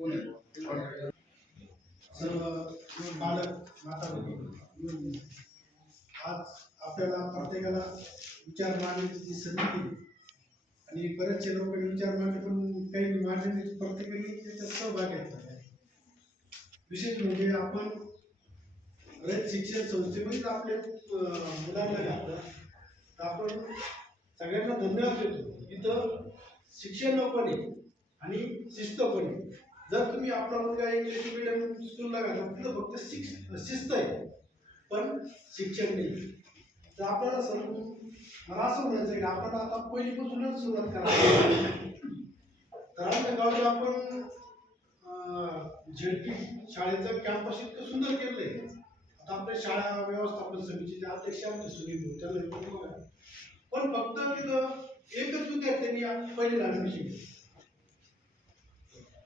आज आपल्याला प्रत्येकाला विचार मांडण्याची संधी दिली. आणि बरेचसे लोकांनी विचार मांडले पण काही मांडण्याची प्रत्येकाने त्याचा सहभाग घेतला. विशेष म्हणजे आपण बरेच शिक्षण संस्थेमध्येच आपल्या मुलांना घातलं. तर आपण सगळ्यांना धन्यवाद देतो. इथं शिक्षण पण आहे आणि शिस्त पण आहे जर तुम्ही आपला मुलगा इंग्लिश मिडियम स्कूलला घातला तिथं फक्त शिक्ष शिस्त आहे. पण शिक्षण नाही. तर आपल्याला सर मला असं म्हणायचं आहे की आपण आता पहिलीपासूनच सुरुवात करावी तर आमच्या गावात आपण झेडपी शाळेचं कॅम्पस इतकं सुंदर केलंय. आता आपल्या शाळा व्यवस्थापन समितीचे अध्यक्ष आमचे सुनील त्याला पण फक्त तिथं एकच विद्यार्थ्यांनी पहिली ऍडमिशन घेतली.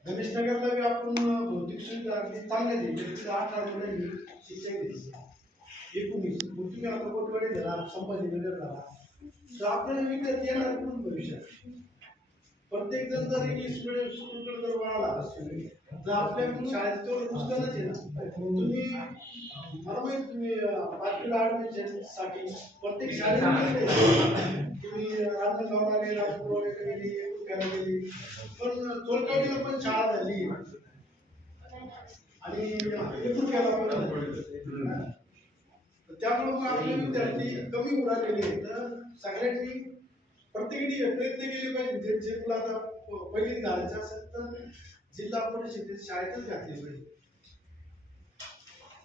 गणेश नगरला बी आपण भौतिक सुविधा अगदी चांगल्या दिली. अठरा मुलांनी शिक्षण घेतली. एकोणीस. तुम्ही आता कोटवाडी झाला संभाजीनगर झाला. तर आपल्याला विद्यार्थी येणार कुठून भविष्यात? प्रत्येक जण जर इंग्लिश मिडियम स्कूलकडे जर वळाला तर आपल्या शाळेत तेवढं नुकसानच आहे ना? तुम्ही मला माहीत तुम्ही पाचवीला ऍडमिशनसाठी प्रत्येक शाळेत तुम्ही गेली राजपूर गेली. गेली पण चोरकाडीला पण शाळा झाली. आणि एकुलक्याला पण त्यामुळे आपले विद्यार्थी कमी उडालेले तर सगळ्यांनी प्रत्येकाने प्रयत्न केले पाहिजे. जे मुलं आता घालायचं असेल तर जिल्हा परिषदेत शाळेतच घातली पाहिजे.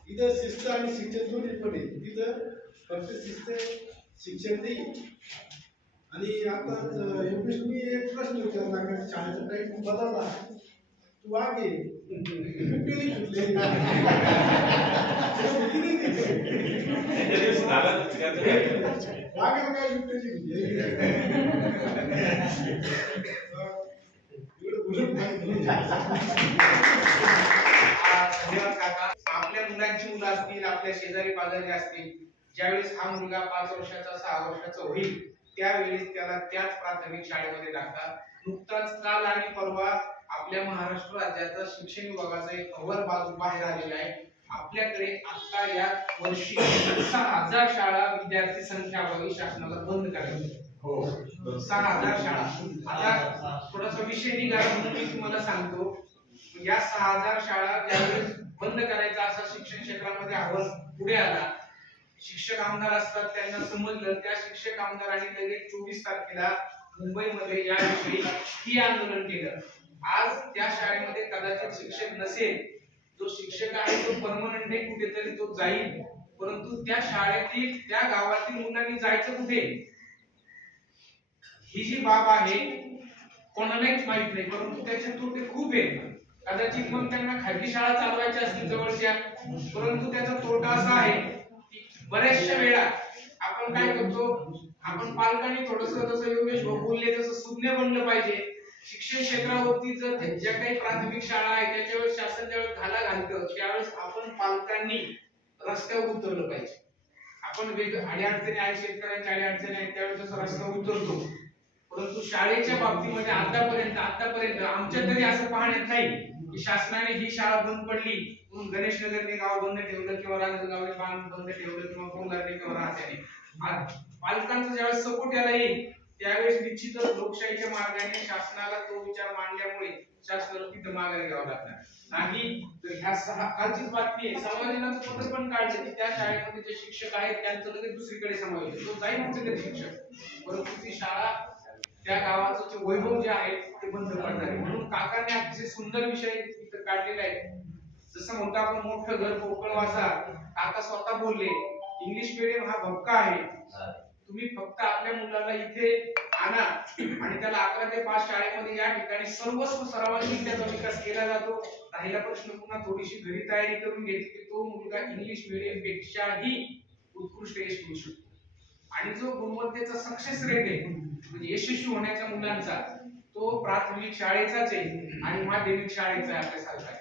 इथं शिस्त आणि शिक्षण दोन्ही पण आहे. तिथं फक्त शिस्त शिक्षण नाही. आणि आता योगेशनी एक प्रश्न विचारला का? शाळेचा टाईम बदलला तू आगे काय आपल्या मुलांची मुलं असतील आपल्या शेजारी पाजारी असतील ज्यावेळेस हा मुलगा पाच वर्षाचा सहा वर्षाचा होईल त्यावेळेस त्याला त्याच प्राथमिक शाळेमध्ये टाकतात. नुकताच काल आणि परवा आपल्या महाराष्ट्र राज्याचा शिक्षण विभागाचा एक अहवाल बाजू बाहेर आलेला आहे. आपल्याकडे आता या वर्षी सहा हजार शाळा विद्यार्थी संख्या अभावी शासनाला बंद करायची आहे. सहा हजार शाळा. आता थोडासा विषय निघाला म्हणून मी तुम्हाला सांगतो. या सहा हजार शाळा ज्यावेळेस बंद करायचा असा शिक्षण क्षेत्रामध्ये अहवाल पुढे आला शिक्षक आमदार असतात त्यांना समजलं त्या शिक्षक आमदारांनी लगेच चोवीस तारखेला मुंबईमध्ये याविषयी ही आंदोलन केलं. आज त्या शाळेमध्ये कदाचित शिक्षक नसेल जो शिक्षक आहे तो परमनंट कुठेतरी तो जाईल. परंतु त्या शाळेतील त्या गावातील मुलांनी जायचं कुठे? ही जी बाब आहे कोणालाच माहीत नाही परंतु त्याचे तोटे खूप आहेत. कदाचित मग त्यांना खाजगी शाळा चालवायच्या असतील जवळच्या परंतु त्याचा तोटा असा आहे बऱ्याचशा वेळा आपण काय करतो आपण पालकांनी थोडस जसं योगेश भाऊ बोलले तसं सुज्ञ बनलं पाहिजे. शिक्षण क्षेत्रावरती जर ज्या काही प्राथमिक शाळा आहे त्याच्यावर शासन ज्यावेळेस घाला घालतं त्यावेळेस आपण पालकांनी रस्त्यावर उतरलं पाहिजे. आपण वेग अडीअडचणी आहेत शेतकऱ्यांच्या अडीअडचणी आहेत त्यावेळेस जसं रस्त्यावर उतरतो परंतु शाळेच्या बाबतीमध्ये आतापर्यंत आतापर्यंत आमच्या तरी असं पाहण्यात नाही. की शासनाने ही शाळा बंद पडली म्हणून गणेश नगरने गाव बंद ठेवलं किंवा राजगावने बांध बंद ठेवलं किंवा कोंगारने किंवा राहत्याने. पालकांचा ज्यावेळेस सपोर्ट याला येईल त्यावेळेस निश्चितच लोकशाहीच्या मार्गाने शासनाला तो विचार मांडल्यामुळे शासनाला तिथं माघारी घ्यावं लागणार. नाही तर ह्या सहा कालचीच बातमी आहे. समाधानाचं पत्र पण काढलं की त्या शाळेमध्ये जे शिक्षक आहेत त्यांचं लगेच दुसरीकडे समावेश तो जाईल कुठेतरी शिक्षक. परंतु ती शाळा त्या गावाचं जे वैभव जे आहे ते बंद पडणार आहे. म्हणून काकाने अतिशय सुंदर विषय इथं काढलेला आहे. जसं म्हणतो आपण मोठं घर पोकळ वाचा काका स्वतः बोलले इंग्लिश मीडियम हा भक्का आहे. तुम्ही फक्त आपल्या मुलाला इथे आणा आणि त्याला अकरा ते पाच शाळेमध्ये या ठिकाणी सर्वस्व सरावांनी त्याचा विकास केला जातो. राहिला प्रश्न पुन्हा थोडीशी घरी तयारी करून घेतली की तो मुलगा इंग्लिश मिडियम पेक्षाही उत्कृष्ट यश मिळू शकतो. आणि जो गुणवत्तेचा सक्सेस रेट आहे म्हणजे यशस्वी होण्याच्या मुलांचा तो प्राथमिक शाळेचाच आहे आणि माध्यमिक शाळेचा आहे आपल्यासारखा आहे.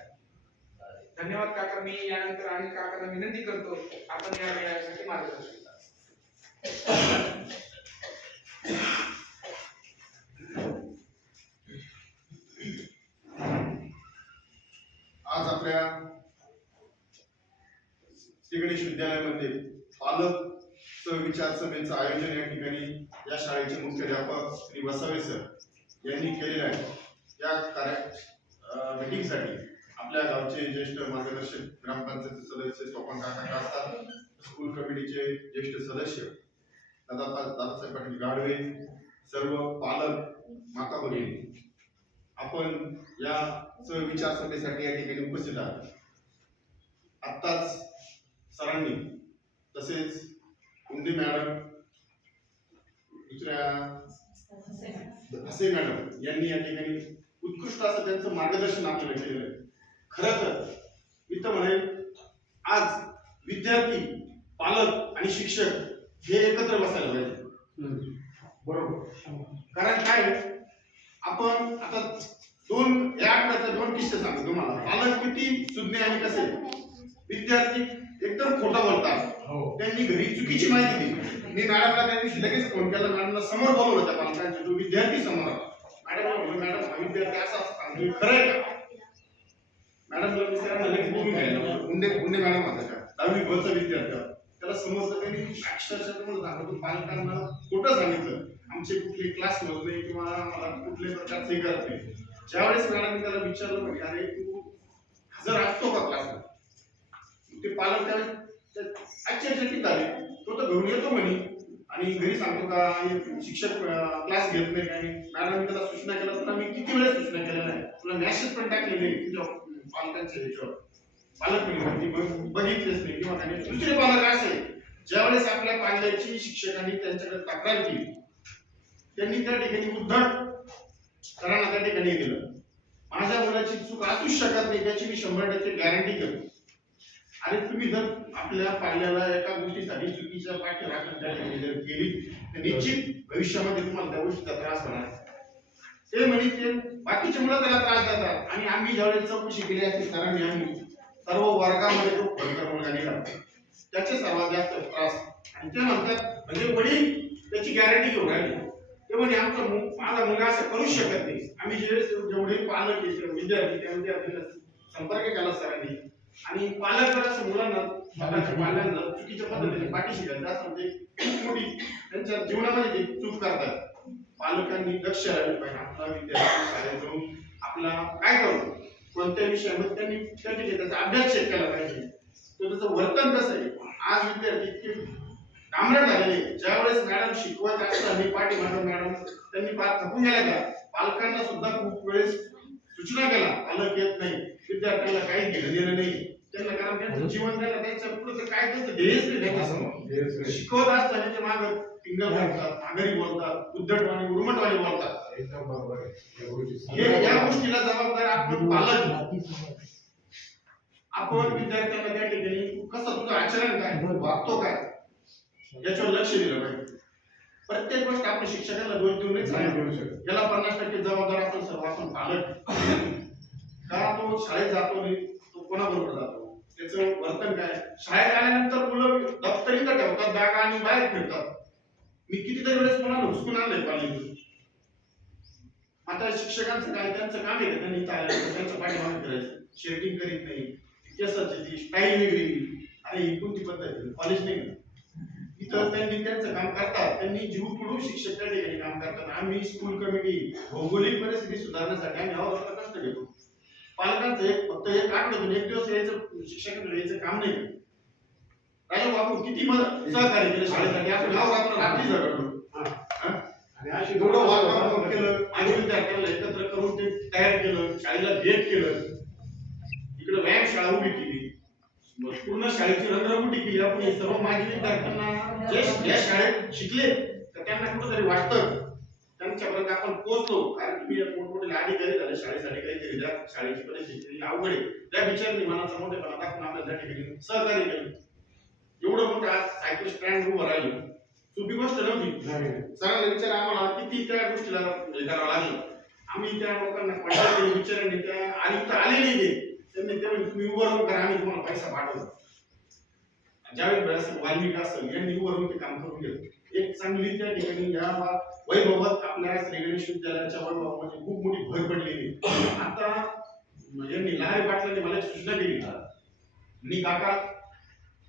धन्यवाद काका मी यानंतर आणि काकांना विनंती करतो आपण या वेळासाठी मार्गदर्शन आज आपल्या श्री गणेश विद्यालयामध्ये पालक विचार सभेचं आयोजन या ठिकाणी या शाळेचे मुख्याध्यापक श्री वसावे सर यांनी केलेलं आहे. या कार्य मीटिंगसाठी आपल्या गावचे ज्येष्ठ मार्गदर्शक ग्रामपंचायत सदस्य स्वपन काका असतात स्कूल कमिटीचे ज्येष्ठ सदस्य दादा दादासाहेब पाटील गाडवे सर्व पालक माता भगिनी. आपण या सहविचार सभेसाठी या ठिकाणी उपस्थित आहात. आत्ताच सरांनी तसेच कुंदे मॅडम? दुसऱ्या? हसे मॅडम. यांनी या ठिकाणी उत्कृष्ट असं त्यांचं मार्गदर्शन आपल्याला केलेलं आहे. खरं तर मी तर म्हणेल आज विद्यार्थी पालक आणि शिक्षक हे एकत्र बसायला पाहिजे. बरोबर. कारण काय? आपण आता दोन या आठवड्याचे दोन किस्से सांगतो तुम्हाला. पालक किती सुज्ञ आणि कसे? विद्यार्थी एकदम खोटं बोलतात. हो. त्यांनी घरी चुकीची माहिती दिली. मी मॅडमला त्या दिवशी लगेच फोन केला. मॅडमला समोर बोलवलं त्या पालकांच्या जो विद्यार्थी समोर मॅडम हो, मॅडम हा विद्यार्थी असा सांगतो हे खरं आहे का? मॅडमला मी सरांना लगेच बोलून घ्यायला गुंडे गुंडे मॅडम होता का दहावी बचा विद्यार्थी त्याला समोरचं त्यांनी अक्षरशः तुम्हाला दाखवतो पालकांना खोटं सांगितलं. आमचे कुठले क्लास होत किंवा मला कुठले प्रकारचे हे करत नाही. ज्यावेळेस मॅडम त्याला विचारलं म्हणजे अरे तू हजर असतो का क्लासला ते पालक त्यावेळेस आश्चर्यचकित झाले तो तर घरून येतो म्हणे. आणि घरी सांगतो का हे शिक्षक क्लास घेत नाही आणि मॅडम त्याला सूचना केल्या तुला मी किती वेळेस सूचना केल्या नाही. तुला मॅसेज पण टाकलेले तुझ्या पालकांच्या ह्याच्यावर पालक म्हणे बघितलेच नाही. किंवा काही दुसरे पालक असेल ज्यावेळेस आपल्या पाल्याची शिक्षकांनी त्यांच्याकडे तक्रार केली त्यांनी त्या ठिकाणी उद्धट सरांना त्या ठिकाणी गेलं. दिलं माझ्या मुलाची चूक असूच शकत नाही त्याची मी शंभर टक्के गॅरंटी करतो. आणि तुम्ही जर आपल्या पाल्याला एका गोष्टीसाठी चुकीच्या पाठी राखण जर केली तर निश्चित भविष्यामध्ये तुम्हाला त्या गोष्टीचा त्रास होणार ते म्हणे ते बाकीचे मुलं त्याला त्रास देतात. आणि आम्ही ज्यावेळेस चौकशी केली असते सरांनी आम्ही सर्व वर्गामध्ये तो भयंकर मुलगा निघाला त्याचे सर्वात जास्त त्रास. आणि ते म्हणतात म्हणजे वडील त्याची गॅरंटी घेऊन राहिले. ते म्हणजे आमचा माझा मुलगा असं करू शकत नाही. आम्ही जे जेवढे पालक विद्यार्थी त्या विद्यार्थ्यांना संपर्क केला सरांनी आणि पालक जर असं मुलांना पाल्यांना चुकीच्या पद्धतीने पाठीशी घालतात. असं म्हणजे खूप मोठी त्यांच्या जीवनामध्ये ते चूक करतात. पालकांनी दक्ष राहिले पाहिजे. आपला विद्यार्थी शाळेत जाऊन आपला काय करू? कोणत्या विषयामध्ये त्यांनी त्या ठिकाणी त्याचा अभ्यास चेक केला पाहिजे. तो त्याचं वर्तन कसं आहे? आज विद्यार्थी इतके कामरट झालेले ज्यावेळेस मॅडम शिकवत असताना पाठीमागं मॅडम त्यांनी फार थकून गेल्या का? पालकांना सुद्धा खूप वेळेस सूचना केला पालक येत नाही विद्यार्थ्यांना काही घेणं देणं नाही. त्यांना कारण त्यांचं जीवन त्यांना त्यांच्या पुढचं काय त्यांचं ध्येयच नाही त्यांच्यासमोर. शिकवत असताना ते मागं टिंगल बोलतात बोलतात उद्धटवाणी उर्मटवाणी बोलतात. एकदम बरोबर आहे. या गोष्टी हे या गोष्टीला जबाबदार आपण पालक. आपण विद्यार्थ्यांना त्या ठिकाणी तू कसं तुझं आचरण काय? वागतो काय? याच्यावर लक्ष दिलं पाहिजे. प्रत्येक गोष्ट आपण शिक्षकांना दोष देऊ नये नाही चालेल बोलू शकत. याला पन्नास टक्के जबाबदार आपण सर्व आपण पालक. का तो शाळेत जातो नाही तो कोणाबरोबर जातो? त्याचं वर्तन काय? शाळेत आल्यानंतर मुलं दप्तर इथं ठेवतात बॅगा आणि बाहेर फिरतात. मी कितीतरी वेळेस मुलांना हुसकून आणलंय पालिकेतून आता शिक्षकांचं काय त्यांचं काम आहे त्यांनी त्यांच्या पाठीमागे करायचं शेटिंग करीत नाही. केसाची ती स्टाईल वेगळी. अरे ही कोणती पद्धत कॉलेज नाही इथं त्यांनी त्यांचं काम करतात. त्यांनी जीव तोडून शिक्षक त्या ठिकाणी काम करतात. आम्ही स्कूल कमिटी भौगोलिक परिस्थिती सुधारण्यासाठी आम्ही अहोरात्र कष्ट घेतो. पालकांचं एक फक्त एक आठवड्यातून एक दिवस यायचं शिक्षकांकडे यायचं काम नाही. राजा बापू किती मदत सहकार्य केलं शाळेसाठी. आपण अहोरात्र रात्री एवढं वातावरण केलं. आणि विद्यार्थ्यांना एकत्र करून ते तयार केलं शाळेला भेट केलं. इकडे व्यायाम शाळा उभी केली. पूर्ण शाळेची रंगरंगोटी केली. आपण हे सर्व माझे विद्यार्थ्यांना जे या शाळेत शिकले तर त्यांना कुठंतरी वाटतं त्यांच्यापर्यंत आपण पोहोचलो. कारण तुम्ही मोठमोठे अधिकारी झाले शाळेसाठी काहीतरी द्या शाळेची परिस्थिती अवघड आहे. त्या विचारणी मनाचा मोठेपणा दाखवून आपल्याला त्या ठिकाणी सहकार्य केलं. एवढं मोठं आज सायकल स्टँड उभं राहिलं. सोपी गोष्ट नव्हती. सरांना विचार आम्हाला किती त्या गोष्टीला हे करावं लागलं. आम्ही त्या लोकांना पडले विचारांनी त्या आणि इथं आले नाही ते त्यांनी ते म्हणे, तुम्ही उभं राहून करा आम्ही तुम्हाला पैसा पाठवतो. ज्यावेळी असेल वाल्मिक असेल यांनी राहून ते काम करून घेतलं. एक चांगली त्या ठिकाणी या वैभवात आपल्या श्री गणेश विद्यालयाच्या वैभवामध्ये खूप मोठी भर पडलेली. आता यांनी लहारी पाटलांनी मला सूचना केली मी काका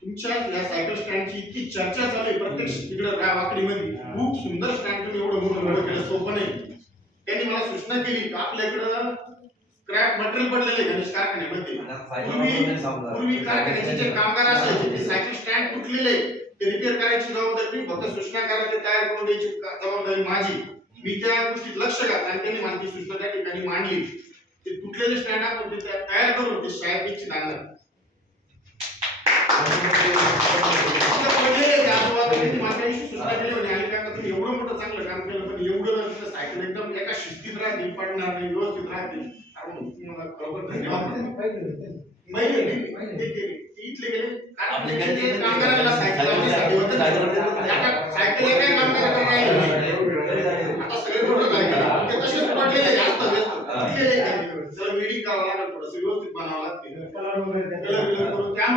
तुमच्या या सायकल स्टँडची इतकी चर्चा चालू आहे प्रत्येक तिकडे वाकडीमध्ये खूप सुंदर स्टँड तुम्ही एवढं मोठं केलं सोपं नाही. त्यांनी मला सूचना केली की आपल्या स्क्रॅप मटेरियल पडलेलं आहे गणेश कारखान्यामध्ये पूर्वी पूर्वी कारखान्याचे जे कामगार असायचे ते सायकल स्टँड तुटलेले ते रिपेअर करायची जबाबदारी फक्त सूचना करा ते तयार करून द्यायची जबाबदारी माझी. मी त्या गोष्टीत लक्ष घातलं आणि त्यांनी ती सूचना त्या ठिकाणी मांडली. ते तुटलेले स्टँड आपण तयार करून ते निश्चित आणलं एवढं मोठं चांगलं काम केलं पण एवढं सायकल एकदम एका शिस्तीत राहतील पडणार नाही व्यवस्थित राहतील.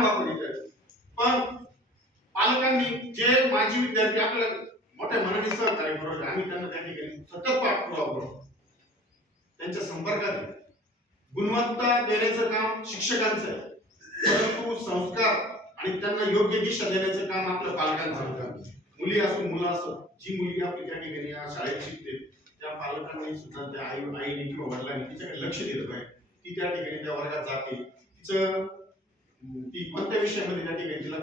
वापरायचे पण पालकांनी जे माजी विद्यार्थी आपल्याला मोठ्या मनाने सहकार्य करू लागले, आम्ही त्यांना त्या ठिकाणी सतत पाठपुरावा करतो त्यांच्या संपर्कात. गुणवत्ता देण्याचं काम शिक्षकांचं आहे. परंतु संस्कार आणि त्यांना योग्य दिशा देण्याचं काम आपल्या पालकांचं आहे. मुली असो मुलं असो जी मुलगी आपली त्या ठिकाणी या शाळेत शिकते त्या पालकांनी सुद्धा त्या आई आईने किंवा वडिलांनी तिच्याकडे लक्ष दिलं पाहिजे. ती त्या ठिकाणी त्या वर्गात जाते. तिचं ती कोणत्या विषयामध्ये त्या ठिकाणी तिला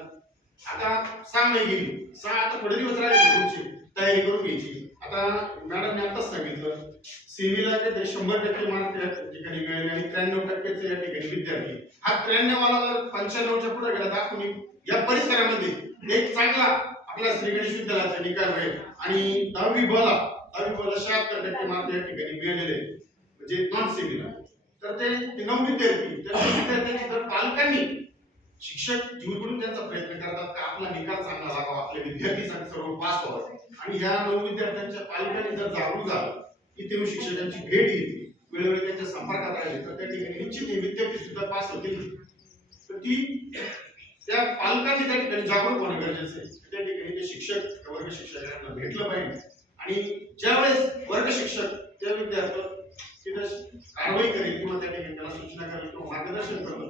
आता सहा महिने गेली. सहा आता थोडे दिवस राहिले तयारी करून घ्यायची. आता मॅडमने आताच सांगितलं सेमीला ते शंभर टक्के मार्क या ठिकाणी मिळाले आणि त्र्याण्णव टक्केचे या ठिकाणी विद्यार्थी. हा त्र्याण्णव वाला जर पंच्याण्णवच्या पुढे गेला तर तुम्ही या परिसरामध्ये एक चांगला आपल्या श्री गणेश विद्यालयाचा निकाल होईल आणि दहावी बला दहावी बला शहात्तर टक्के मार्क या ठिकाणी मिळालेले म्हणजे नॉन सेमीला. तर ते नऊ विद्यार्थी तर विद्यार्थ्यांची जर पालकांनी शिक्षक जीवनभरून त्यांचा प्रयत्न करतात का आपला निकाल चांगला लागावा आपले विद्यार्थी सर्व पास व्हावे. आणि ह्या नऊ विद्यार्थ्यांच्या पालकांनी जर जागरूक झालं तिथे ते शिक्षकांची भेट घेतली. वेळोवेळी त्यांच्या संपर्कात राहिले तर त्या ठिकाणी निश्चित विद्यार्थी सुद्धा पास होतील. तर ती त्या पालकांनी त्या ठिकाणी जागरूक होणं गरजेचं आहे. त्या ठिकाणी ते शिक्षक वर्ग शिक्षकांना भेटलं पाहिजे. आणि ज्यावेळेस वर्ग शिक्षक त्या विद्यार्थ्यावर तिथं कारवाई करेल किंवा त्या ठिकाणी त्याला सूचना करेल किंवा मार्गदर्शन करेल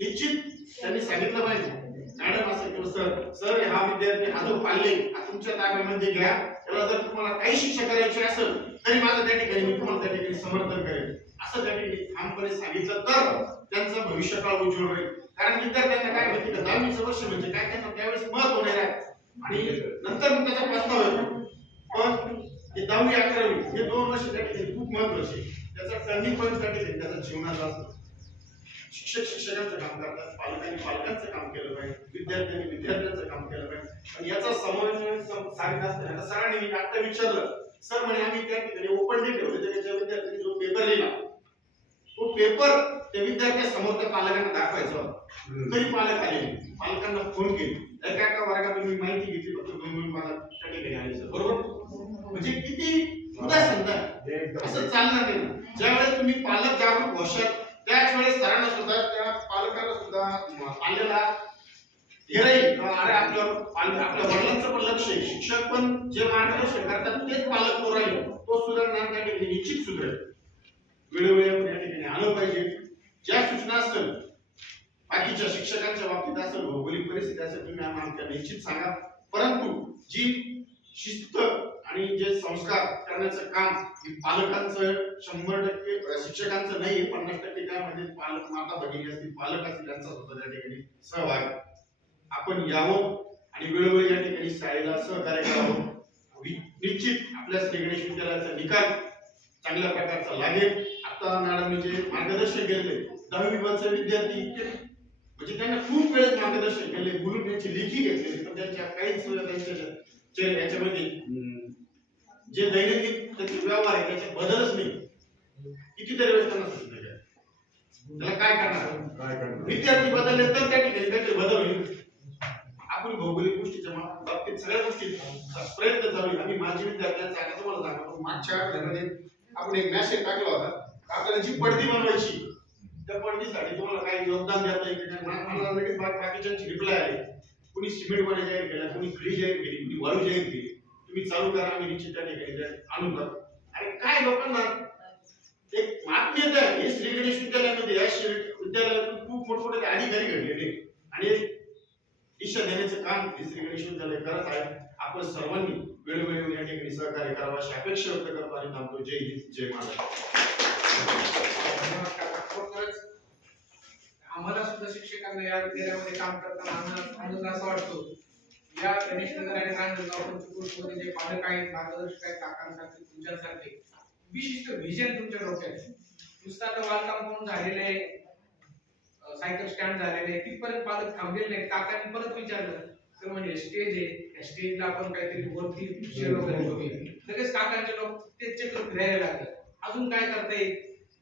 निश्चित त्यांनी सांगितलं पाहिजे. मॅडम असं किंवा सर सर हा विद्यार्थी हा जो पाल्ले हा तुमच्या ताब्यामध्ये घ्या. त्याला जर तुम्हाला काही शिक्षा करायची असेल तरी माझं त्या ठिकाणी मी तुम्हाला त्या ठिकाणी समर्थन करेल असं त्या ठिकाणी ठामपणे सांगितलं तर त्यांचं भविष्यकाळ उज्ज्वल होईल. कारण विद्यार्थ्यांना काय माहिती का दहावीचं वर्ष म्हणजे काय त्यांना त्यावेळेस महत्त्व नाही आहे आणि नंतर मग त्याचा प्रस्ताव येतो पण हे दहावी अकरावी हे दोन वर्ष त्या ठिकाणी खूप महत्त्वाचे त्याचा टर्निंग पॉईंट त्या ठिकाणी त्याचा जीवनाचा असतो. शिक्षक शिक्षकांचं काम करतात पालकांनी पालकांचं काम केलं पाहिजे विद्यार्थ्यांनी विद्यार्थ्यांचं काम केलं पाहिजे. आणि याचा समन्वय सम- साधित असताना सरांनी मी आता विचारलं सर म्हणे आम्ही त्या ठिकाणी ओपन डे ठेवले. तर त्याच्या विद्यार्थ्यांनी जो पेपर लिहिला तो पेपर त्या विद्यार्थ्यासमोर त्या पालकांना दाखवायचा. होता तरी पालक आले. पालकांना फोन केले. एका एका वर्गात मी माहिती घेतली फक्त दोन दोन पालक त्या ठिकाणी आले सर. बरोबर? म्हणजे किती उदासीनता. असं चालणार नाही. ज्यावेळेस तुम्ही पालक जागरूक होशाल त्याच वेळेस सरांना सुद्धा त्या पालकांना सुद्धा पाल्याला हे नाही. अरे आपल्यावर आपल्या वडिलांचं पण लक्ष आहे. शिक्षक पण जे मार्गदर्शन करतात तेच पालक तो राहील. तो सुधारणार त्या ठिकाणी निश्चित सुधारेल. वेळोवेळी या ठिकाणी आलं पाहिजे. ज्या सूचना असतील बाकीच्या शिक्षकांच्या बाबतीत असेल भौगोलिक परिस्थिती असेल तुम्ही आम्हाला निश्चित सांगा. परंतु जी शिस्त आणि जे संस्कार करण्याचं काम हे पालकांचं शंभर टक्के शिक्षकांचं नाही पन्नास टक्के काय म्हणजे पालक माता भगिनी असतील पालक असतील त्यांचा सुद्धा त्या ठिकाणी सहभाग. आहे. आपण यावं आणि वेळोवेळी या ठिकाणी शाळेला सहकार्य करावं. निश्चित आपल्या श्री गणेश विद्यालयाचा निकाल चांगल्या प्रकारचा लागेल. आता मॅडमने जे मार्गदर्शन केले दहावी वर्षाचे विद्यार्थी म्हणजे त्यांना खूप वेळेस मार्गदर्शन केले बोलून त्यांची लेखी घेतलेली पण त्यांच्या काहीच त्यांच्या जे याच्यामध्ये जे दैनंदिन त्याचे व्यवहार आहे त्याचे बदलच नाही. कितीतरी वेळेस त्यांना सूचना त्याला काय करणार? विद्यार्थी बदलले तर त्या ठिकाणी काहीतरी बदल होईल. आपण भौगोलिक गोष्टीच्या मा- बाबतीत सगळ्या गोष्टी प्रयत्न चालू आम्ही माझी विद्यार्थ्यांचा आता तुम्हाला सांगतो मागच्या आठवड्यामध्ये आपण एक मॅसेज टाकला होता. आपल्याला जी पडदी बनवायची त्या पडदीसाठी तुम्हाला काही योगदान देता येईल मला लगेच बाकीच्यांची रिप्लाय आली. कुणी सिमेंट वाले जाहीर केला कुणी खडी जाहीर केली कुणी वाळू जाहीर केली. तुम्ही चालू करा आम्ही निश्चित त्या ठिकाणी आणून टाकू अरे काय लोकांना? एक आत्मीयता आहे हे श्री गणेश विद्यालयामध्ये या विद्यालयातून खूप मोठमोठे अधिकारी घडलेले. आणि शिक्षा देण्याचं काम हे श्री गणेश विद्यालय करत आहे. आपण सर्वांनी वेळोवेळी या ठिकाणी सहकार्य करावा अशी अपेक्षा व्यक्त करतो आणि थांबतो. जय हिंद जय महाराष्ट्र. आम्हाला सुद्धा शिक्षकांना या विद्यालयामध्ये काम करताना आनंद असा वाटतो. या गणेश नगर आणि नांदगाव जे पालक आहेत मार्गदर्शक आहेत काकांसारखे तुमच्यासारखे. विशिष्ट व्हिजन तुमच्या डोक्यात आहे. नुसतं आता झालेले आहे. सायकल स्टँड झालेले आहे तिथपर्यंत पालक थांबलेले नाही. काकांनी परत विचारलं तर म्हणजे स्टेज आहे. त्या स्टेजला आपण काहीतरी वरती लगेच काकांचे लोक ते चक्र फिरायला लागलं. अजून काय करता येईल?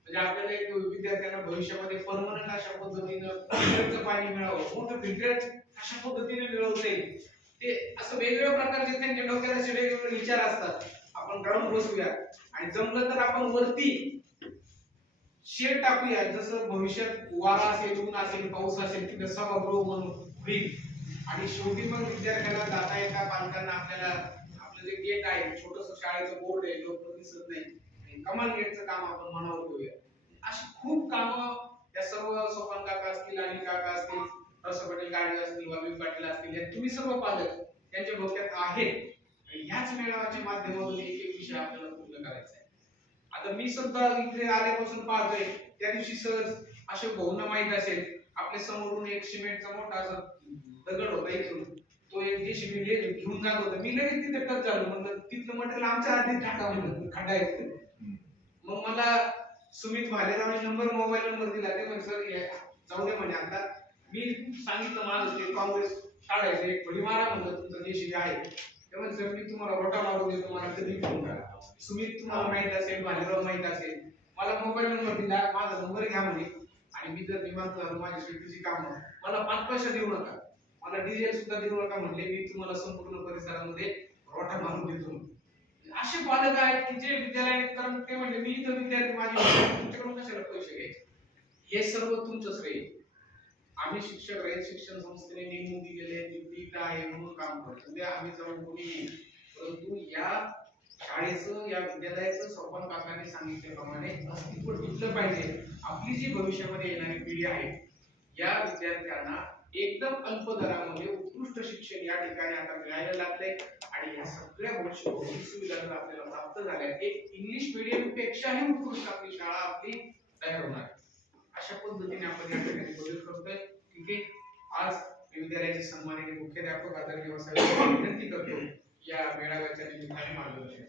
म्हणजे आपल्याला एक विद्यार्थ्यांना भविष्यामध्ये परमनंट अशा पद्धतीनं पाणी मिळावं मोठं फिल्टर अशा पद्धतीने मिळवता येईल. ते असं वेगवेगळ्या प्रकारचे त्यांच्या डोक्यात असे वेगवेगळे विचार असतात. आपण ग्राउंड बसूया. आणि जमलं तर आपण वरती शेड टाकूया. जसं भविष्यात वारा असेल ऊन असेल पाऊस असेल तिथं सभागृह म्हणून होईल. आणि शेवटी पण विद्यार्थ्याला जाता येता पालकांना आपल्याला आपलं जे गेट आहे छोटस शाळेचं बोर्ड आहे लोक दिसत नाही कमाल गेटचं काम आपण मनावर घेऊया. अशी खूप कामं या सर्व सोपान काका असतील आणि काका असतील रस पटेल गाडी असतील वाबी पाटील असतील या तुम्ही सर्व पालक त्यांच्या डोक्यात आहेत. आणि ह्याच मेळाव्याच्या माध्यमातून एक एक विषय आपल्याला पूर्ण करायचा आता मी सुद्धा इथे आल्यापासून पाहतोय त्या दिवशी सहज असे भाऊना माहीत असेल आपल्या समोरून एक सिमेंटचा मोठा असा दगड होता इथून. तो एक जेसीबी घेऊन जात होता. मी लगेच तिथे टच झालो. म्हणलं तिथलं मटेरियल आमच्या आधी टाका म्हणलं खड्डा मग मला Sumit Bhalerao number mobile number दिला. ते म्हणजे सर जाऊ दे म्हणे आता. मी सांगितलं माझं ते काँग्रेस काढायचं एक फडी मारा म्हणलं तुमचं जेसीबी आहे. तेव्हा म्हणजे मी तुम्हाला रोटा मारून देतो मला कधी फोन करा. सुमित तुम्हाला माहीत असेल भालेराव माहीत असेल. मला मोबाईल नंबर दिला माझा नंबर घ्या म्हणे. आणि मी जर निवांत माझ्या माझी शेतीची कामं. मला पाच पैसे देऊ नका. मला डिझेल सुद्धा देऊ नका म्हणले. मी तुम्हाला संपूर्ण परिसरामध्ये रोटा मारून देतो असे पालक आहेत की जे विद्यालयात कारण ते म्हणजे मी इथं विद्यार्थी माझे तुमच्याकडून कशाला पैसे घ्यायचे? हे सर्व तुमचं राहील आम्ही शिक्षक रयत शिक्षण संस्थेने नेमून दिलेले नियुक्ती इथं आहे म्हणून काम करतो म्हणजे आम्ही जाऊन कोणी नाही. परंतु या शाळेचं या विद्यालयाचं सोपान काकाने सांगितल्याप्रमाणे अस्तित्व टिकलं पाहिजे आपली जी भविष्यामध्ये येणारी पिढी आहे या विद्यार्थ्यांना एकदम अल्प दरामध्ये उत्कृष्ट शिक्षण या ठिकाणी आता मिळायला लागले आणि या सगळ्या गोष्टी भौतिक सुविधा आपल्याला प्राप्त झाल्या एक इंग्लिश मिडियम पेक्षाही उत्कृष्ट आपली शाळा आपली तयार होणार आहे. अशा पद्धतीने आपण या ठिकाणी बदल करतोय. ठीक आहे? आज विद्यालयाचे सन्मानित मुख्याध्यापक आदरणीय वसावे विनंती करतो या मेळाव्याच्या निमित्ताने मार्गदर्शन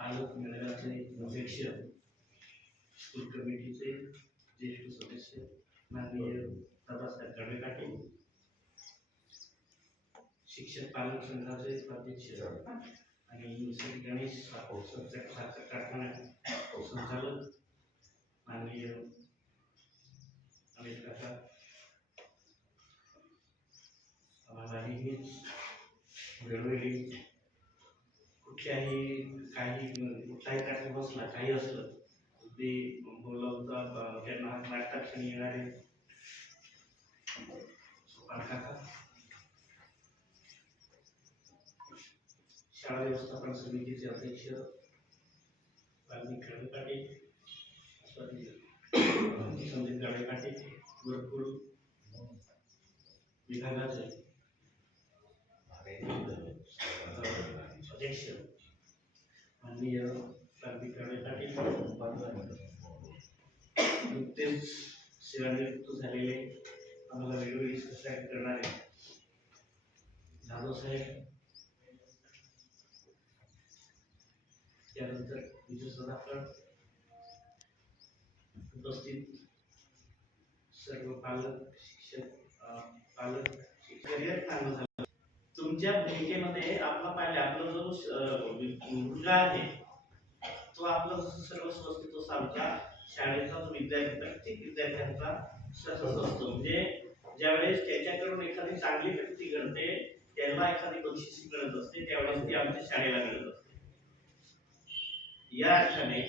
आलोक मेळाव्याचे अध्यक्ष स्कूल कमिटीचे ज्येष्ठ सदस्य माननीय प्रभासाहेब गडवेकाटे शिक्षक पालक संघाचे अध्यक्ष आणि श्री गणेश साखर कारखाना संचालक. माननीय अमित काका. आम्हालाही वेळोवेळी कुठल्याही काही कुठलाही कार्यक्रम असला काही असलं ते बोलवता त्यांना नाटकाक्षणी येणारे सोपान काका शाळा व्यवस्थापन समितीचे अध्यक्ष वाल्मिक पाटील संदीप गाडे पाटील गुरुकुल विभागाचे अध्यक्ष माननीय क्रांती खडे पाटील नुकतेच सेवानिवृत्त झालेले आम्हाला वेळोवेळी सबस्क्राईब करणारे जाधव साहेब त्यानंतर विजय सदाफळ उपस्थित सर्व पालक शिक्षक पालक शिक्षक चांगलं झालं. तुमच्या भूमिकेमध्ये आपला पाहिजे आपला जो मुलगा आहे तो आपला सर्व सर्वस्व असते सांगता आमच्या शाळेचा विद्यार्थी प्रत्येक विद्यार्थ्यांचा सतत असतो. म्हणजे ज्यावेळेस त्याच्याकडून एखादी चांगली व्यक्ती घडते त्याला एखादी बक्षिसी मिळत असते त्यावेळेस ती आमच्या शाळेला मिळत असते. या अर्थाने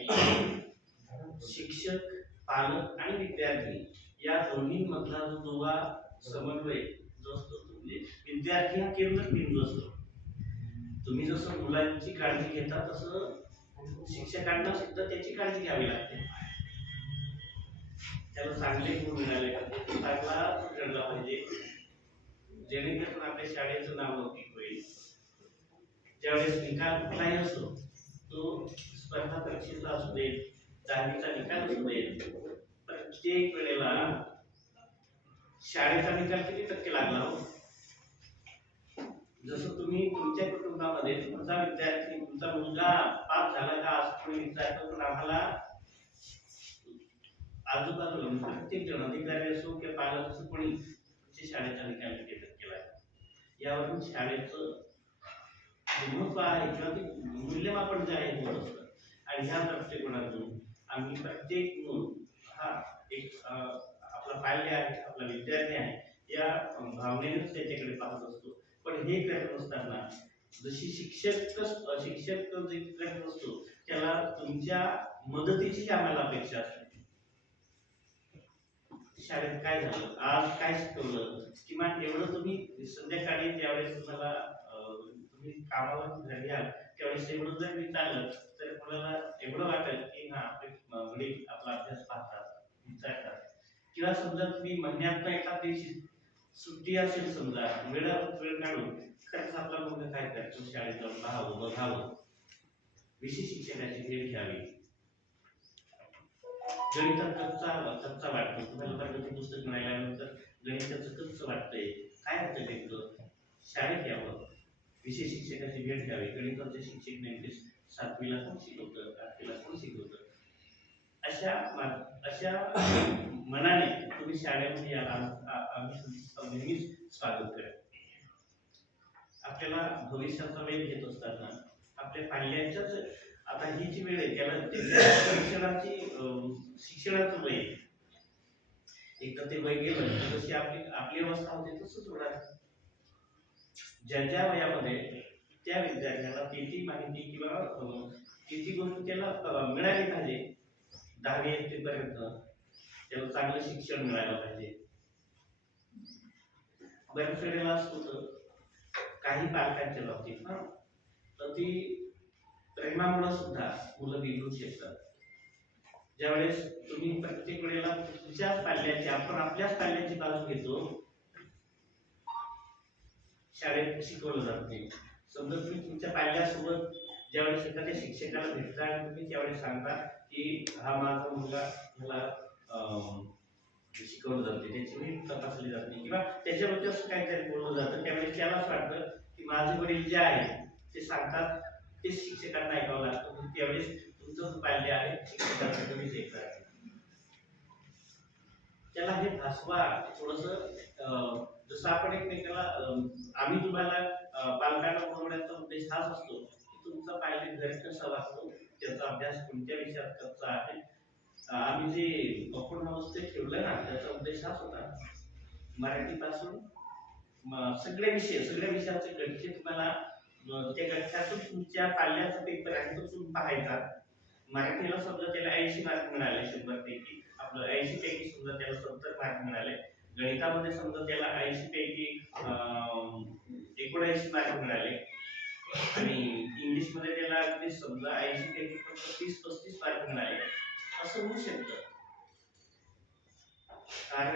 शिक्षक पालक आणि विद्यार्थी या दोन्हीमधला जो दुवा समन्वय जो असतो म्हणजे विद्यार्थी हा केंद्र बिंदू असतो. तुम्ही जसं मुलांची काळजी घेता तसं शिक्षकांना सुद्धा त्याची काळजी घ्यावी लागते. त्याला चांगले गुण मिळाले पाहिजे. चांगला घडला पाहिजे. जेणेकरून आपल्या शाळेचं नाव लौकिक होईल. ज्यावेळेस निकाल कुठलाही असो तो स्पर्धा परीक्षेचा असू दे दहावीचा निकाल असू दे प्रत्येक वेळेला शाळेचा निकाल किती टक्के लागला हो? जसं तुम्ही तुमच्या कुटुंबामध्ये तुमचा विद्यार्थी तुमचा मुलगा पास झाला का असं तुम्ही विचारतो पण आम्हाला आजूबाजूला म्हणजे प्रत्येक जण अधिकारी असो किंवा पालक असो कोणी तुमची शाळेचा निकाल किती टक्के लागला? यावरून शाळेचं महत्त्व आहे किंवा ते मूल्यमापन जे आहे होत असतं आणि ह्या दृष्टिकोनातून आम्ही प्रत्येक मूल हा एक आपला पाल्य आहे आपला विद्यार्थी आहे या भावनेनेच त्याच्याकडे पाहत असतो. पण हे करत असताना जशी शिक्षक शिक्षक जे करत असतो त्याला तुमच्या मदतीची आम्हाला अपेक्षा असते. शाळेत काय झालं? आज काय शिकवलं? किमान एवढं तुम्ही संध्याकाळी ज्यावेळेस तुम्हाला तुम्ही कामावर घरी याल त्यावेळेस एवढं जर विचारलं तर एवढं वाटेल की हा आपले वडील आपला अभ्यास पाहतात विचारतात. किंवा समजा तुम्ही महिन्यात एका दिवशी सुट्टी असेल समजा वेळावर वेळ काढून खरंच आपला मुलगा काय करतो? शाळेत जाऊन पाहावं बघावं. विशेष शिक्षणाची भेट घ्यावी. गणितात कच्चा कच्चा वाटतो. तुम्हाला पुस्तक मिळाल्यानंतर गणिताचं कच्चं वाटतंय काय होतं नेमकं शाळेत यावं विशेष शिक्षकाची भेट घ्यावी. गणिताचे शिक्षक नेमके सातवीला कोण शिकवतं? आठवीला कोण शिकवतं? अशा अशा मनाने तुम्ही शाळेमध्ये याला आम्ही नेहमीच स्वागत करा. आपल्याला भविष्याचा वेध घेत असताना आपल्या पाल्याच्याच आता ही जी वेळ आहे त्याला शिक्षणाची शिक्षणाचं वय आहे. एकदा ते वय गेलं जशी आपली आपली अवस्था होती तसंच होणार. ज्या ज्या वयामध्ये त्या विद्यार्थ्याला ती ती माहिती किंवा अं, ती ती गोष्ट त्याला मिळाली पाहिजे दहावी पर्यंत त्याला चांगलं शिक्षण मिळालं पाहिजे. बऱ्याच वेळेला असं होतं काही पालकांच्या बाबतीत ना तर ती प्रेमामुळे सुद्धा मुलं बिघडू शकतात. ज्यावेळेस तुम्ही प्रत्येक वेळेला तुमच्याच पाल्याची आपण आपल्याच पाल्याची बाजू घेतो शाळेत शिकवलं जाते समजा तुम्ही तुमच्या पाल्यासोबत ज्यावेळेस एखाद्या शिक्षकाला भेटता आणि तुम्ही त्यावेळेस सांगता की हा माझा मुलगा मला शिकवलं जाते त्याची मी तपासली जाते किंवा त्याच्याबद्दल असं काहीतरी बोललं जातं. त्यावेळेस त्याला असं वाटतं की माझे वडील जे आहेत ते सांगतात ते शिक्षकांना ऐकावं लागतं. त्यावेळेस तुमचं जो पाल्य आहे शिक्षकांना कमीच ऐकलं त्याला हे भासवा थोडस जसं आपण एकमेकाला आम्ही तुम्हाला पालकांना बोलवण्याचा उद्देश हाच असतो की तुमचा पाल्य घर कसा वागतो त्याचा अभ्यास कोणत्या विषयात कसा आहे? आम्ही जे अपूर्ण अवस्थेत ठेवलंय ना त्याचा उद्देश हाच होता. मराठीपासून सगळे विषय सगळ्या विषयाचे गणिते तुम्हाला त्या गणितातून तुमच्या पाल्याचा पेपर आहे तो तुम्ही पाहायचा. मराठीला समजा त्याला ऐंशी मार्क मिळाले शंभर पैकी ऐंशी पैकी समजा त्याला सत्तर मार्क मिळाले. गणितामध्ये समजा त्याला ऐंशी पैकी एकोणऐंशी मार्क मिळाले. आणि इंग्लिशमध्ये त्याला अगदी समजा ऐंशी पैकी फक्त तीस पस्तीस मार्क मिळाले. असं होऊ शकतं. कारण